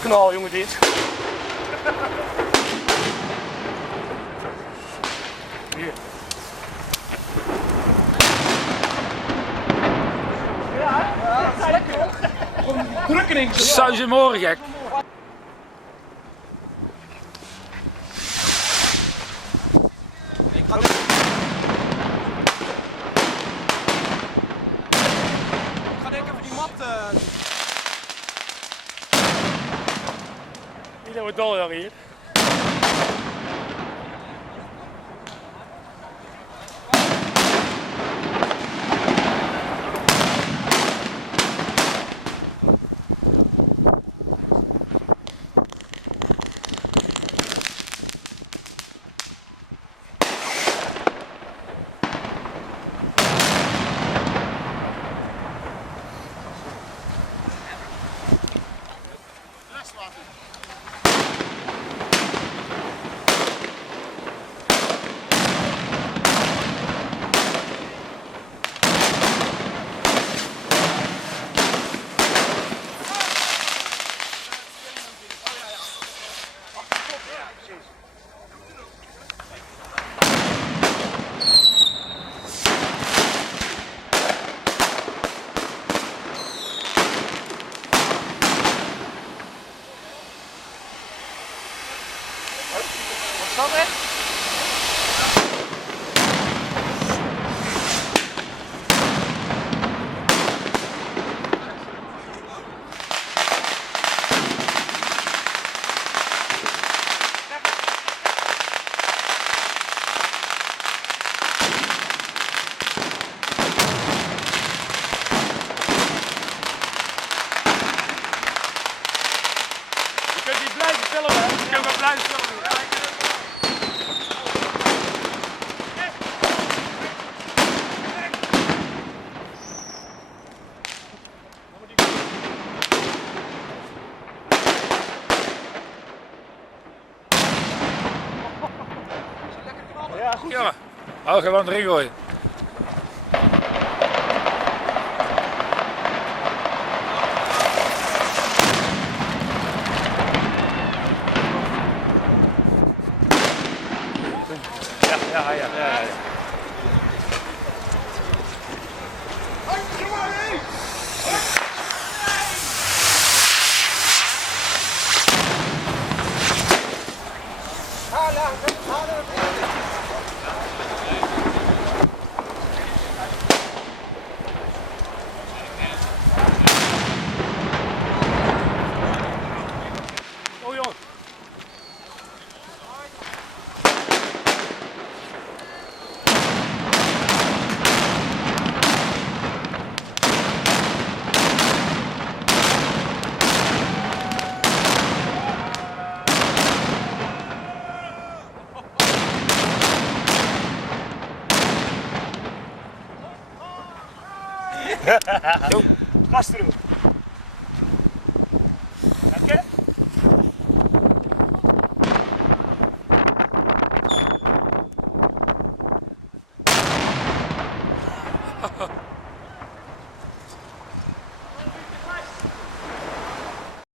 knal, jongen, dit. Hier. Ja, dat is lekker, hoor. Gewoon drukken in. Saus in mijn oren, gek. Ik ga denk ik even die mat... Iedereen wordt dol hier. Wat is dat echt? Je kunt niet blijven filmen, hè? Je kunt wel blijven filmen. Ja, goed. Ja. Oh, gewoon erin gooien. Ja. Oh, joh. Gas erop.